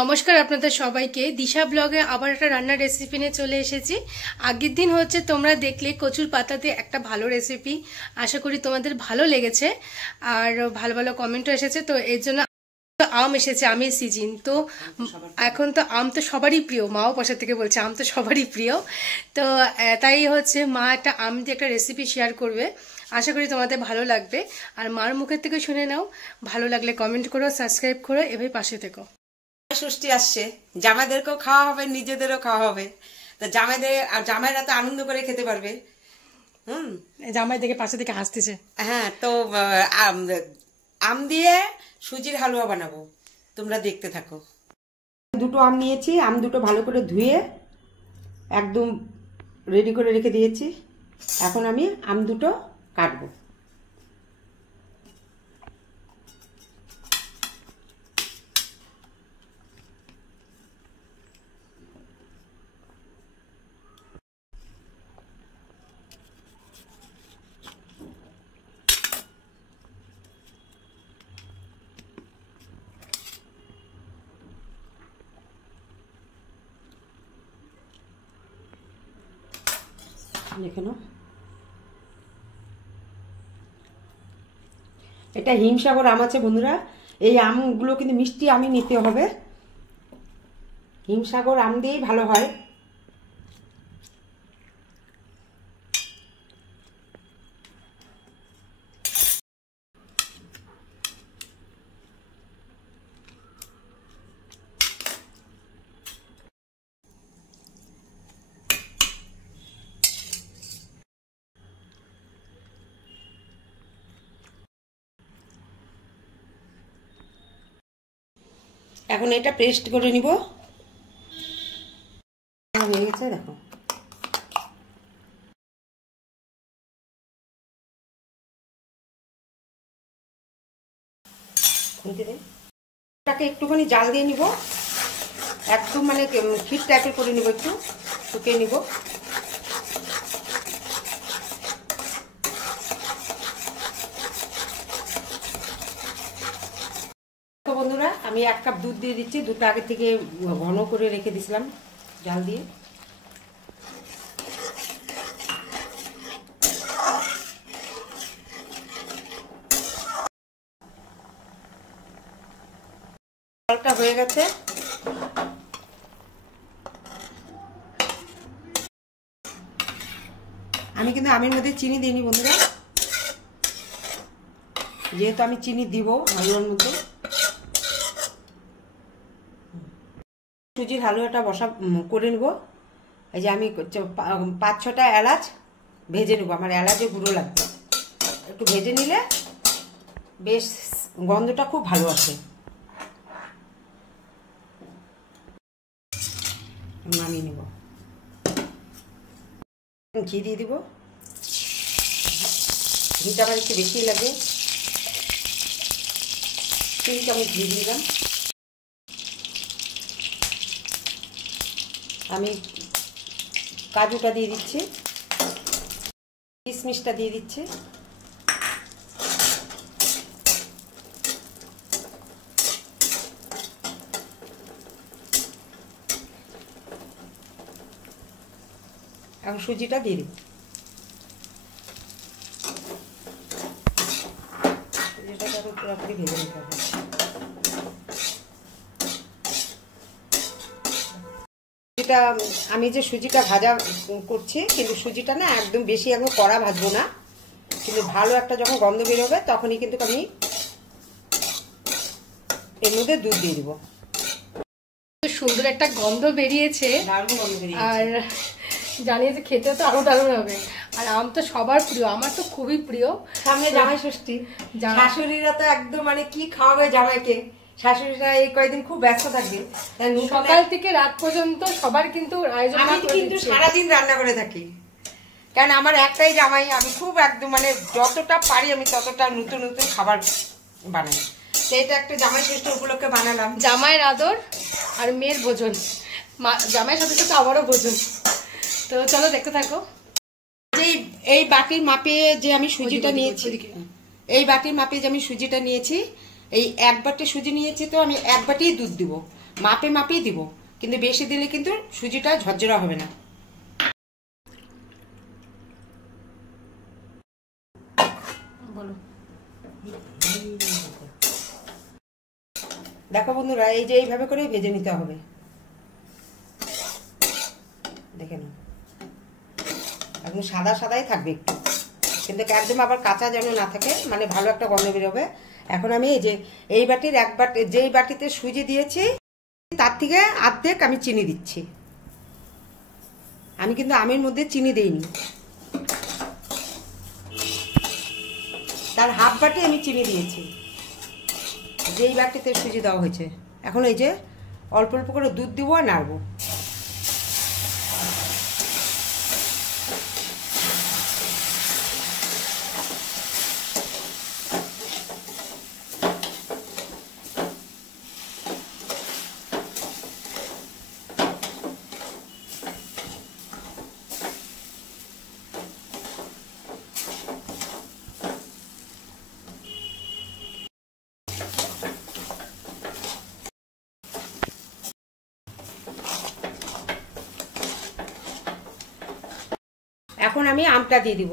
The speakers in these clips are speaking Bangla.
নমস্কার আপনাদের সবাইকে দিশা ব্লগে আবার একটা রান্নার রেসিপি নিয়ে চলে এসেছি। আগের দিন হচ্ছে তোমরা দেখলে কচুর পাতাতে একটা ভালো রেসিপি, আশা করি তোমাদের ভালো লেগেছে আর ভালো ভালো কমেন্টও এসেছে। তো এর জন্য আম এসেছে, আমের সিজন তো এখন তো আম তো সবারই প্রিয়, মাও পাশা থেকে বলছে আম তো সবারই প্রিয়। তো তাই হচ্ছে মা একটা আম দিয়ে একটা রেসিপি শেয়ার করবে, আশা করি তোমাদের ভালো লাগবে। আর মার মুখের থেকে শুনে নাও, ভালো লাগলে কমেন্ট করো, সাবস্ক্রাইব করো, এভাবে পাশে থেকো। ষষ্ঠী আসছে, জামাইদেরকেও খাওয়া হবে, নিজেদেরও খাওয়া হবে। তো জামাইরা তো আনন্দ করে খেতে পারবে। জামাই দেখে পাশে থেকে হাসতেছে। হ্যাঁ, তো আম দিয়ে সুজির হালুয়া বানাবো, তোমরা দেখতে থাকো। দুটো আম নিয়েছি, আম দুটো ভালো করে ধুয়ে একদম রেডি করে রেখে দিয়েছি। এখন আমি আম দুটো কাটবো। দেখে নাও, এটা হিমসাগর আম আছে বন্ধুরা। এই আমগুলো কিন্তু মিষ্টি আমই নিতে হবে, হিমসাগর আম দিয়েই ভালো হয়। এখন এটা পেস্ট করে নিব। হয়ে গেছে, দেখো। এটাকে একটুখানি জাল দিয়ে নিব, একদম মানে ক্ষীর টাইপের করে নিব, একটু শুকিয়ে নিব। বন্ধুরা, আমি 1 কাপ দুধ দিয়ে দিচ্ছি। দুধটা আগে থেকে ঘন করে রেখে দিয়েছিলাম জাল দিয়ে। জলটা হয়ে গেছে, আমি কিন্তু আমের মধ্যে চিনি দিইনি বন্ধুরা, যেহেতু আমি চিনি দিব হালুয়ার মধ্যে। সুজির হালুয়াটা করে নেব। এই যে আমি 5-6টা এলাচ ভেজে নেবো, আমার এলাচে গুঁড়ো লাগবে। একটু ভেজে নিলে বেশ গন্ধটা খুব ভালো আসে। নামিয়ে নেব, ঘি দিয়ে দিব। ঘিটা আমার একটু বেশি লাগে, 3 চামচ ঘি দিলাম। আমি কাজুটা দিয়ে দিচ্ছি, কিশমিশটা দিয়ে দিচ্ছি। এখন সুজিটা দিয়ে দিব। সুজিটা পুরোপুরি ভেজে নিতে হবে। আমি যে সুজিটা ভাজা করছি, কিন্তু সুজিটা না একদম বেশি একদম কড়া ভাজবো না, কিন্তু ভালো একটা যখন গন্ধ বেরোবে তখনই কিন্তু আমি এর মধ্যে দুধ দিয়ে দিব। সুন্দর একটা গন্ধ বেরিয়েছে, আর জানিয়ে যে খেতে তো আরো দারুণ হবে। আর আম তো সবার প্রিয়, আমার তো খুবই প্রিয়। সামনে জামাই ষষ্ঠী, শাশুড়িরা তো একদম মানে কি খাওয়াবে জামাইকে, শাশুড়িরা এই কয়েকদিন খুব ব্যস্ত থাকবে, সকাল থেকে রাত পর্যন্ত সবার কিন্তু আয়োজন। আমি কিন্তু সারাদিন রান্না করে থাকি, কারণ আমার একটাই জামাই। আমি খুব একদম মানে যতটা পারি আমি ততটা নতুন নতুন খাবার বানাই। সেইটা একটা জামাই ষষ্ঠী উপলক্ষে বানালাম। জামাইয়ের আদর আর মেয়ের ভোজন, জামাইয়ের সাথে সাথে আমারও ভোজন। তো চলো দেখতে থাকো। এই বাটির মাপে যে আমি সুজিটা নিয়েছি, এই বাটির মাপে যে আমি সুজিটা নিয়েছি, এই 1 বাটি সুজি নিয়েছি, তো আমি 1 বাটি দুধ দিব, মাপে মাপেই দিব, কিন্তু বেশি দিলে কিন্তু সুজিটা ঝরঝরা হবে না। বলো। দেখো বন্ধুরা, এই যে এইভাবে করে ভেজে নিতে হবে, দেখে নাও একদম সাদা সাদাই থাকবে একটু, কিন্তু একদম আবার কাঁচা যেন না থাকে, মানে ভালো একটা গন্ধ বেরোবে। এখন আমি এই যে এই বাটির 1 বাটি, যেই বাটিতে সুজি দিয়েছি তার থেকে অর্ধেক আমি চিনি দিচ্ছি। আমি কিন্তু আমের মধ্যে চিনি দেইনি, তার হাফ বাটি আমি চিনি দিয়েছি যেই বাটিতে সুজি দেওয়া হয়েছে। এখন এই যে অল্প অল্প করে দুধ দিব আর নাড়বো। এখন আমি আমটা দিয়ে দিব।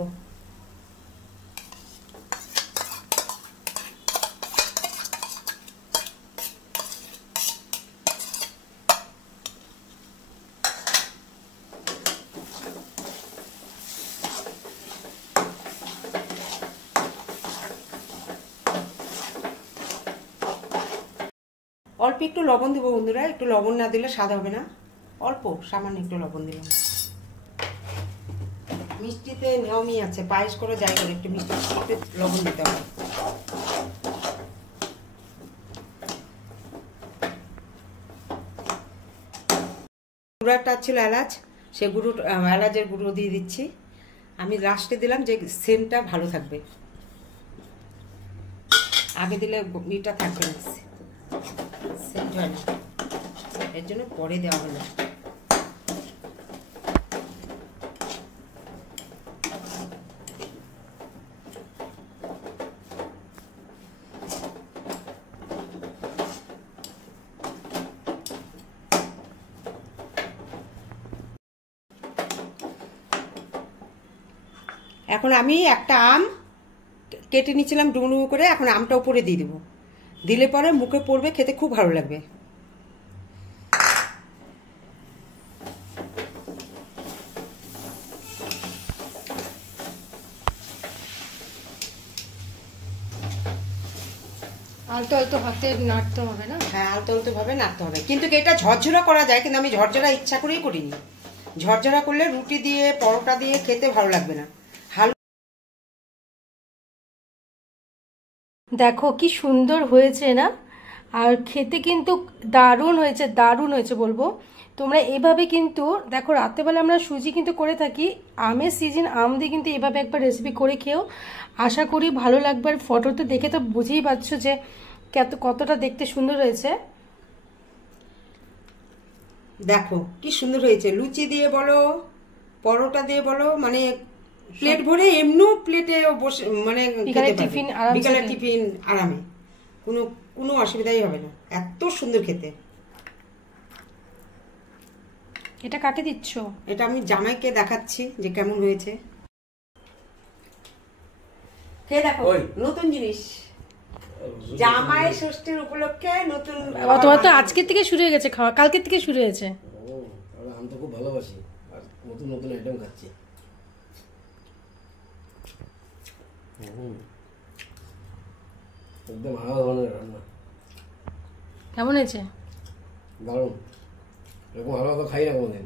অল্প একটু লবণ দিব বন্ধুরা, একটু লবণ না দিলে স্বাদ হবে না, অল্প সামান্য একটু লবণ দিলাম। মিষ্টিতে নিয়মই আছে, পায়েস করে যাই করে একটু মিষ্টি একটু লবণ দিতে হবে। গুঁড়াটা ছিল এলাচ, সে গুঁড়ো এলাচের গুঁড়ো দিয়ে দিচ্ছি আমি। লাস্টে দিলাম যে সেন্টটা ভালো থাকবে, আগে দিলে ইটা থাকবে না, সেন্ট হয় না, এর জন্য পরে দেওয়া হলো। এখন আমি একটা আম কেটে নিয়েছিলাম ডুমো ডুমো করে, এখন আমটা উপরে দিয়ে দেবো, দিলে পরে মুখে পড়বে, খেতে খুব ভালো লাগবে। আলতো আলতো হাতে নাড়তে হবে না? হ্যাঁ, আলতো আলতো ভাবে নাড়তে হবে, কিন্তু এটা ঝরঝরা করা যায়, কিন্তু আমি ঝরঝরা ইচ্ছা করেই করিনি। ঝরঝরা করলে রুটি দিয়ে পরোটা দিয়ে খেতে ভালো লাগবে না। দেখো কি সুন্দর হয়েছে না, আর খেতে কিন্তু দারুণ হয়েছে, দারুণ হয়েছে বলবো। তোমরা এভাবে কিন্তু দেখো, রাত্রেবেলা আমরা সুজি কিন্তু করে থাকি, আমের সিজন, আম দিয়ে কিন্তু এভাবে একবার রেসিপি করে খেও, আশা করি ভালো লাগবে। আর ফটোতে দেখে তো বুঝেই পাচ্ছ যে কতটা দেখতে সুন্দর হয়েছে। দেখো কি সুন্দর হয়েছে, লুচি দিয়ে বলো, পরোটা দিয়ে বলো, মানে প্লেট ভরে এমনিও প্লেটে বসে, মানে বিকালের টিফিন আরামে, কোনো অসুবিধাই হবে না, এত সুন্দর খেতে। এটা কাকে দিচ্ছ? এটা আমি জামাইকে দেখাচ্ছি যে কেমন হয়েছে, খেয়ে দেখো, নতুন জিনিস, জামাই ষষ্ঠীর উপলক্ষে নতুন। তোমার তো আজকের থেকে শুরু হয়ে গেছে খাওয়া, কালকের থেকে শুরু হয়েছে। আমি তো খুব ভালোবাসি, আর নতুন নতুন আইটেম খাচ্ছি। একদম আলাদা ধরনের রান্না। কেমন হয়েছে? দারুণ, এরকম হালুয়া তো খাই না কোনোদিন।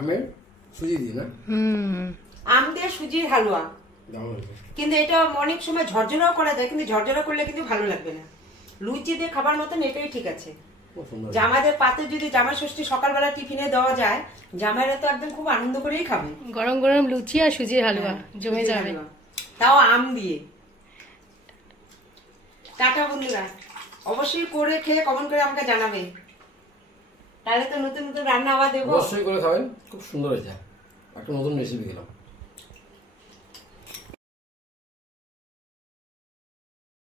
আমের সুজি দিয়ে না? আম দিয়ে সুজির হালুয়া, কিন্তু এটা অনেক সময় ঝরঝরাও করা যায়, কিন্তু ঝরঝরা করলে কিন্তু ভালো লাগবে না। লুচি দিয়ে খাবার মতন এটাই ঠিক আছে। জামাইদের পাতে যদি জামাই ষষ্ঠী সকালবেলা টিফিনে দেওয়া যায়, জামাইরা তো একদম খুব আনন্দ করেই খাবে। গরম গরম লুচি আর সুজির হালুয়া জমে যাবে, তাও আম দিয়ে। টাটা বন্ধুরা, অবশ্যই করে খেয়ে কমেন্ট করে আমাকে জানাবে, তাহলে তো নতুন নতুন রান্না আবার দেবো। অবশ্যই করে খাবেন, খুব সুন্দর হয়েছে, একটা নতুন রেসিপি দিলাম।